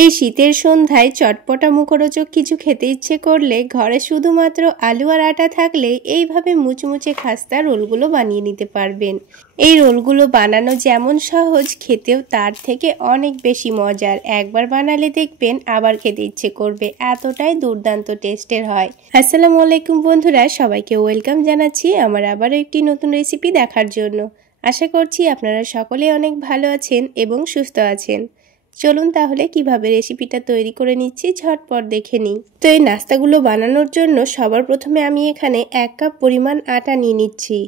এই শীতের সন্ধ্যায় চটপটা মুখরোচক কিছু খেতে ইচ্ছে করলে ঘরে শুধুমাত্র আলু আর আটা থাকলে এইভাবে মুচমুচে খাস্তা রোলগুলো বানিয়ে নিতে পারবেন। এই রোলগুলো বানানো যেমন সহজ, খেতেও তার থেকে অনেক বেশি মজার। একবার বানালে দেখবেন আবার খেতে ইচ্ছে করবে, এতটাই দুর্দান্ত টেস্টের হয়। আসসালামু আলাইকুম বন্ধুরা, সবাইকে ওয়েলকাম জানাচ্ছি আমার আবারও একটি নতুন রেসিপি দেখার জন্য। আশা করছি আপনারা সকলে অনেক ভালো আছেন এবং সুস্থ আছেন। চলুন তাহলে কিভাবে রেসিপিটা তৈরি করে নিচ্ছি ঝটপট দেখে নিই। তো এই নাস্তাগুলো বানানোর জন্য সবার প্রথমে আমি এখানে 1 কাপ পরিমাণ আটা নিয়ে নিচ্ছি।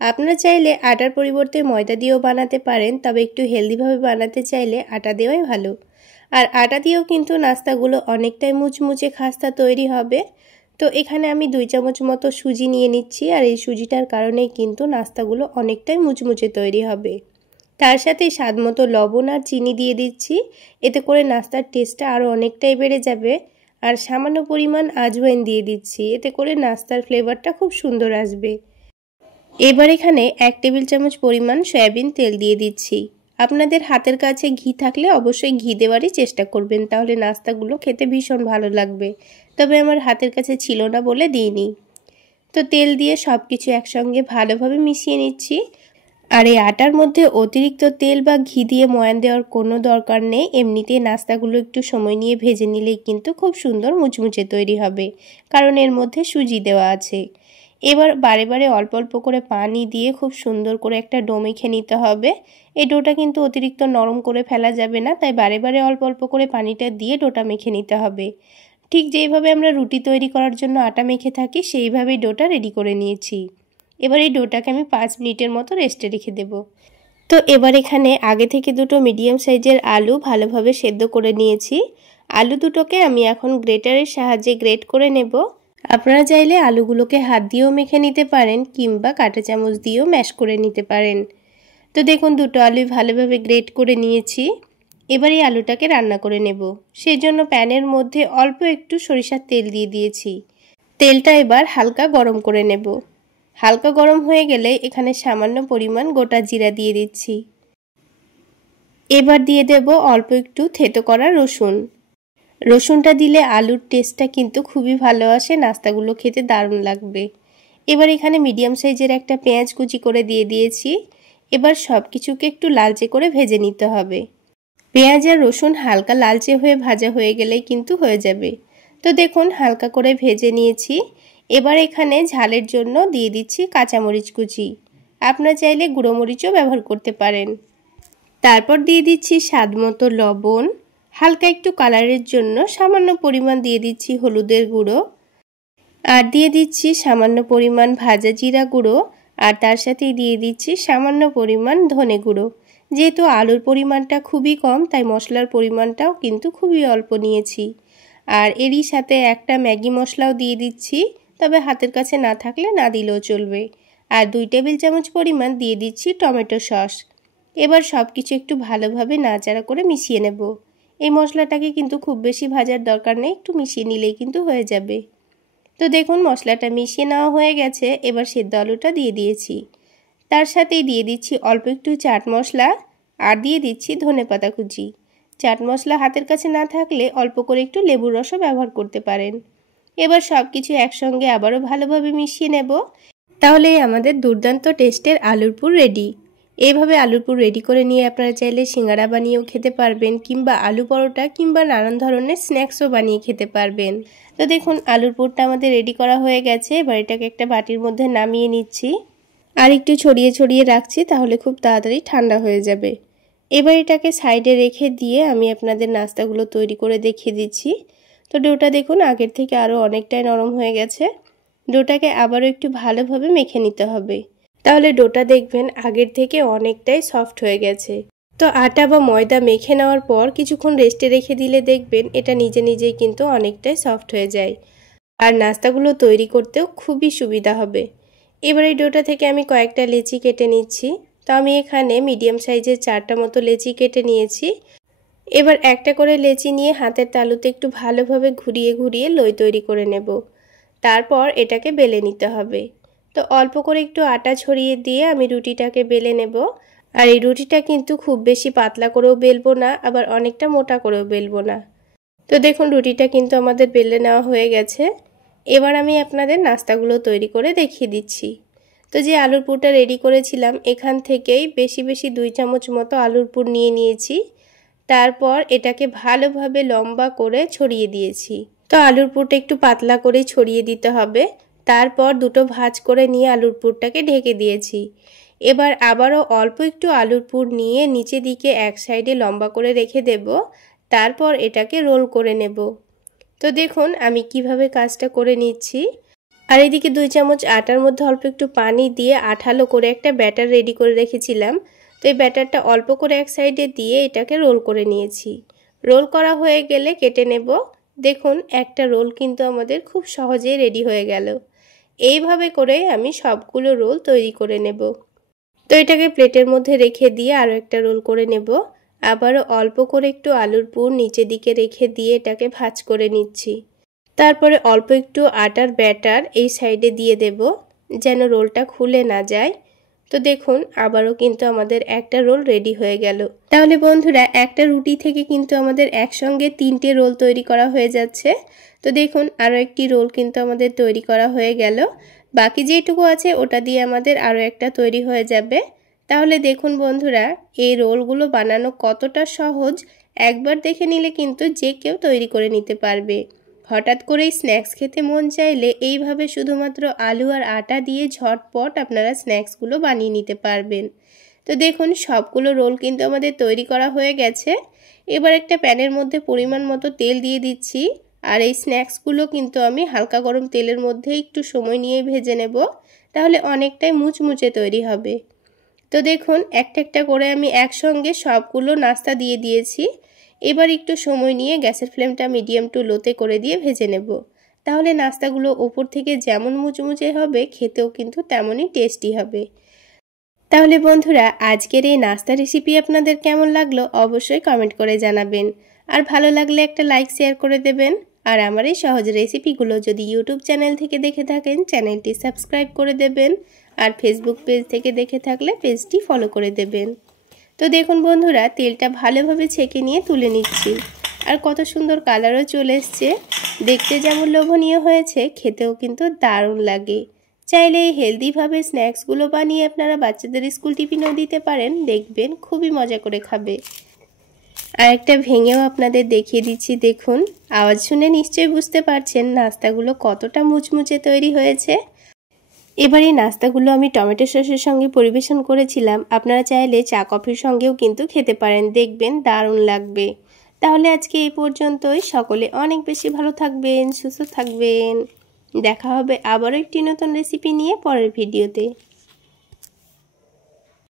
আপনারা চাইলে আটার পরিবর্তে ময়দা দিয়েও বানাতে পারেন, তবে একটু হেলদিভাবে বানাতে চাইলে আটা দেওয়াই ভালো। আর আটা দিয়েও কিন্তু নাস্তাগুলো অনেকটাই মুচমুচে খাস্তা তৈরি হবে। তো এখানে আমি 2 চামচ মতো সুজি নিয়ে নিচ্ছি, আর এই সুজিটার কারণেই কিন্তু নাস্তাগুলো অনেকটাই মুচমুচে তৈরি হবে। তার সাথে স্বাদ মতো লবণ আর চিনি দিয়ে দিচ্ছি, এতে করে নাস্তার টেস্টটা আরও অনেকটাই বেড়ে যাবে। আর সামান্য পরিমাণ আজওয়াইন দিয়ে দিচ্ছি, এতে করে নাস্তার ফ্লেভারটা খুব সুন্দর আসবে। এবার এখানে 1 টেবিল চামচ পরিমাণ সয়াবিন তেল দিয়ে দিচ্ছি। আপনাদের হাতের কাছে ঘি থাকলে অবশ্যই ঘি দেওয়ারই চেষ্টা করবেন, তাহলে নাস্তাগুলো খেতে ভীষণ ভালো লাগবে। তবে আমার হাতের কাছে ছিল না বলে দিইনি। তো তেল দিয়ে সব কিছু একসঙ্গে ভালোভাবে মিশিয়ে নিচ্ছি। আর এই আটার মধ্যে অতিরিক্ত তেল বা ঘি দিয়ে ময়ান দেওয়ার কোনো দরকার নেই। এমনিতেই নাস্তাগুলো একটু সময় নিয়ে ভেজে নিলেই কিন্তু খুব সুন্দর মুচমুচে তৈরি হবে, কারণ এর মধ্যে সুজি দেওয়া আছে। এবার বারে বারে অল্প অল্প করে পানি দিয়ে খুব সুন্দর করে একটা ডো মেখে নিতে হবে। এই ডোটা কিন্তু অতিরিক্ত নরম করে ফেলা যাবে না, তাই বারে বারে অল্প অল্প করে পানিটা দিয়ে ডোটা মেখে নিতে হবে। ঠিক যেইভাবে আমরা রুটি তৈরি করার জন্য আটা মেখে থাকি, সেইভাবেই ডোটা রেডি করে নিয়েছি। এবার এই ডোটাকে আমি 5 মিনিটের মতো রেস্টে রেখে দেব। তো এবার এখানে আগে থেকে দুটো মিডিয়াম সাইজের আলু ভালোভাবে সেদ্ধ করে নিয়েছি। আলু দুটোকে আমি এখন গ্রেটারের সাহায্যে গ্রেট করে নেব। আপনারা চাইলে আলুগুলোকে হাত দিয়েও মেখে নিতে পারেন, কিংবা কাঁটা চামচ দিয়েও ম্যাশ করে নিতে পারেন। তো দেখুন, দুটো আলু ভালোভাবে গ্রেট করে নিয়েছি। এবার এই আলুটাকে রান্না করে নেব। সেই জন্য প্যানের মধ্যে অল্প একটু সরিষার তেল দিয়ে দিয়েছি। তেলটা এবার হালকা গরম করে নেব। হালকা গরম হয়ে গেলে এখানে সামান্য পরিমাণ গোটা জিরা দিয়ে দিচ্ছি। এবার দিয়ে দেব অল্প একটু থেতো করা রসুন। রসুনটা দিলে আলুর টেস্টটা কিন্তু খুবই ভালো আসে, নাস্তাগুলো খেতে দারুণ লাগবে। এবার এখানে মিডিয়াম সাইজের একটা পেঁয়াজ কুচি করে দিয়ে দিয়েছি। এবার সব কিছুকে একটু লালচে করে ভেজে নিতে হবে। পেঁয়াজ আর রসুন হালকা লালচে হয়ে ভাজা হয়ে গেলেই কিন্তু হয়ে যাবে। তো দেখুন, হালকা করে ভেজে নিয়েছি। এবার এখানে ঝালের জন্য দিয়ে দিচ্ছি কাঁচামরিচ কুচি। আপনারা চাইলে গুঁড়ো মরিচও ব্যবহার করতে পারেন। তারপর দিয়ে দিচ্ছি স্বাদ মতো লবণ। হালকা একটু কালারের জন্য সামান্য পরিমাণ দিয়ে দিচ্ছি হলুদের গুঁড়ো। আর দিয়ে দিচ্ছি সামান্য পরিমাণ ভাজা জিরা গুঁড়ো। আর তার সাথেই দিয়ে দিচ্ছি সামান্য পরিমাণ ধনে গুঁড়ো। যেহেতু আলুর পরিমাণটা খুবই কম, তাই মশলার পরিমাণটাও কিন্তু খুবই অল্প নিয়েছি। আর এরই সাথে একটা ম্যাগি মশলাও দিয়ে দিচ্ছি, তবে হাতের কাছে না থাকলে না দিলেও চলবে। আর 2 টেবিল চামচ পরিমাণ দিয়ে দিচ্ছি টমেটো সস। এবার সব কিছু একটু ভালোভাবে নাড়াচাড়া করে মিশিয়ে নেব। এই মশলাটাকে কিন্তু খুব বেশি ভাজার দরকার নেই, একটু মিশিয়ে নিলেই কিন্তু হয়ে যাবে। তো দেখুন, মশলাটা মিশিয়ে নেওয়া হয়ে গেছে। এবার সেদ্ধ আলুটা দিয়ে দিয়েছি। তার সাথেই দিয়ে দিচ্ছি অল্প একটু চাট মশলা, আর দিয়ে দিচ্ছি ধনেপাতা কুচি। চাট মশলা হাতের কাছে না থাকলে অল্প করে একটু লেবুর রসও ব্যবহার করতে পারেন। এবার সব কিছু একসঙ্গে আবারও ভালোভাবে মিশিয়ে নেব। তাহলেই আমাদের দুর্দান্ত টেস্টের আলুর পুর রেডি। এইভাবে আলুর পুর রেডি করে নিয়ে আপনারা চাইলে সিঙ্গারা বানিয়েও খেতে পারবেন, কিংবা আলু পরোটা কিংবা নানান ধরনের স্ন্যাক্সও বানিয়ে খেতে পারবেন। তো দেখুন, আলুর পুরটা আমাদের রেডি করা হয়ে গেছে। এবার এটাকে একটা বাটির মধ্যে নামিয়ে নিচ্ছি। আর একটু ছড়িয়ে ছড়িয়ে রাখছি, তাহলে খুব তাড়াতাড়ি ঠান্ডা হয়ে যাবে। এবার এটাকে সাইডে রেখে দিয়ে আমি আপনাদের নাস্তাগুলো তৈরি করে দেখিয়ে দিচ্ছি। তো ডোটা দেখুন, আগের থেকে আরও অনেকটাই নরম হয়ে গেছে। ডোটাকে আবারও একটু ভালোভাবে মেখে নিতে হবে, তাহলে ডোটা দেখবেন আগের থেকে অনেকটাই সফট হয়ে গেছে। তো আটা বা ময়দা মেখে নেওয়ার পর কিছুক্ষণ রেস্টে রেখে দিলে দেখবেন এটা নিজে নিজেই কিন্তু অনেকটাই সফট হয়ে যায়, আর নাস্তাগুলো তৈরি করতেও খুবই সুবিধা হবে। এবার এই ডোটা থেকে আমি কয়েকটা লেচি কেটে নিচ্ছি। তো আমি এখানে মিডিয়াম সাইজের 4টা মতো লেচি কেটে নিয়েছি। এবার একটা করে লেচি নিয়ে হাতের তালুতে একটু ভালোভাবে ঘুরিয়ে ঘুরিয়ে লই তৈরি করে নেব। তারপর এটাকে বেলে নিতে হবে। তো অল্প করে একটু আটা ছড়িয়ে দিয়ে আমি রুটিটাকে বেলে নেব। আর এই রুটিটা কিন্তু খুব বেশি পাতলা করেও বেলবো না, আবার অনেকটা মোটা করেও বেলবো না। তো দেখুন রুটিটা কিন্তু আমাদের বেলে নেওয়া হয়ে গেছে। এবার আমি আপনাদের নাস্তাগুলো তৈরি করে দেখিয়ে দিচ্ছি। তো যে আলুর পুরটা রেডি করেছিলাম এখান থেকেই বেশি বেশি 2 চামচ মতো আলুর পুর নিয়ে নিয়েছি। তারপর এটাকে ভালোভাবে লম্বা করে ছড়িয়ে দিয়েছি। তো আলুর পুরটা একটু পাতলা করে ছড়িয়ে দিতে হবে। তারপর দুটো ভাঁজ করে নিয়ে আলুর পুরটাকে ঢেকে দিয়েছি। এবার আবারও অল্প একটু আলুর পুর নিয়ে নিচে দিকে এক সাইডে লম্বা করে রেখে দেব। তারপর এটাকে রোল করে নেব। তো দেখুন আমি কিভাবে কাজটা করে নিচ্ছি। আর এদিকে 2 চামচ আটার মধ্যে অল্প একটু পানি দিয়ে আঠালো করে একটা ব্যাটার রেডি করে রেখেছিলাম। তো এই ব্যাটারটা অল্প করে এক সাইডে দিয়ে এটাকে রোল করে নিয়েছি। রোল করা হয়ে গেলে কেটে নেব। দেখুন একটা রোল কিন্তু আমাদের খুব সহজেই রেডি হয়ে গেল। এইভাবে করে আমি সবগুলো রোল তৈরি করে নেব। তো এটাকে প্লেটের মধ্যে রেখে দিয়ে আরও একটা রোল করে নেব। আবারও অল্প করে একটু আলুর পুর নিচের দিকে রেখে দিয়ে এটাকে ভাঁজ করে নিচ্ছি। তারপরে অল্প একটু আটার ব্যাটার এই সাইডে দিয়ে দেব যেন রোলটা খুলে না যায়। তো দেখুন আবারও কিন্তু আমাদের একটা রোল রেডি হয়ে গেল। তাহলে বন্ধুরা একটা রুটি থেকে কিন্তু আমাদের একসঙ্গে 3টে রোল তৈরি করা হয়ে যাচ্ছে। তো দেখুন আরও একটি রোল কিন্তু আমাদের তৈরি করা হয়ে গেল। বাকি যেটুকু আছে ওটা দিয়ে আমাদের আরও একটা তৈরি হয়ে যাবে। তাহলে দেখুন বন্ধুরা এই রোলগুলো বানানো কতটা সহজ, একবার দেখে নিলে কিন্তু যে কেউ তৈরি করে নিতে পারবে। হঠাৎ করেই স্ন্যাক্স খেতে মন চাইলে এইভাবে শুধুমাত্র আলু আর আটা দিয়ে ঝটপট আপনারা স্ন্যাক্সগুলো বানিয়ে নিতে পারবেন। তো দেখুন সবগুলো রোল কিন্তু আমাদের তৈরি করা হয়ে গেছে। এবার একটা প্যানের মধ্যে পরিমাণ মতো তেল দিয়ে দিচ্ছি। আর এই স্ন্যাক্সগুলো কিন্তু আমি হালকা গরম তেলের মধ্যে একটু সময় নিয়ে ভেজে নেব, তাহলে অনেকটাই মুচমুচে তৈরি হবে। তো দেখুন একটা একটা করে আমি একসঙ্গে সবগুলো নাস্তা দিয়ে দিয়েছি। এবার একটু সময় নিয়ে গ্যাসের ফ্লেমটা মিডিয়াম টু লোতে করে দিয়ে ভেজে নেব। তাহলে নাস্তাগুলো ওপর থেকে যেমন মুচমুচে হবে খেতেও কিন্তু তেমনই টেস্টি হবে। তাহলে বন্ধুরা আজকের এই নাস্তা রেসিপি আপনাদের কেমন লাগলো অবশ্যই কমেন্ট করে জানাবেন। আর ভালো লাগলে একটা লাইক শেয়ার করে দেবেন। আর আমার এই সহজ রেসিপিগুলো যদি ইউটিউব চ্যানেল থেকে দেখে থাকেন চ্যানেলটি সাবস্ক্রাইব করে দেবেন। আর ফেসবুক পেজ থেকে দেখে থাকলে পেজটি ফলো করে দেবেন। তো দেখুন বন্ধুরা তেলটা ভালোভাবে ছেঁকে নিয়ে তুলে নিচ্ছি। আর কত সুন্দর কালারও চলে এসছে। দেখতে যেমন লোভনীয় হয়েছে খেতেও কিন্তু দারুণ লাগে। চাইলে এই হেলদিভাবে স্ন্যাক্সগুলো বানিয়ে আপনারা বাচ্চাদের স্কুল টিফিনেও দিতে পারেন, দেখবেন খুবই মজা করে খাবে। আর একটা ভেঙেও আপনাদের দেখিয়ে দিচ্ছি। দেখুন আওয়াজ শুনে নিশ্চয়ই বুঝতে পারছেন নাস্তাগুলো কতটা মুচমুচে তৈরি হয়েছে। এবার এই নাস্তাগুলো আমি টমেটো সসের সঙ্গে পরিবেশন করেছিলাম। আপনারা চাইলে চা কফির সঙ্গেও কিন্তু খেতে পারেন, দেখবেন দারুণ লাগবে। তাহলে আজকে এই পর্যন্তই। সকলে অনেক বেশি ভালো থাকবেন, সুস্থ থাকবেন। দেখা হবে আবারও একটি নতুন রেসিপি নিয়ে পরের ভিডিওতে।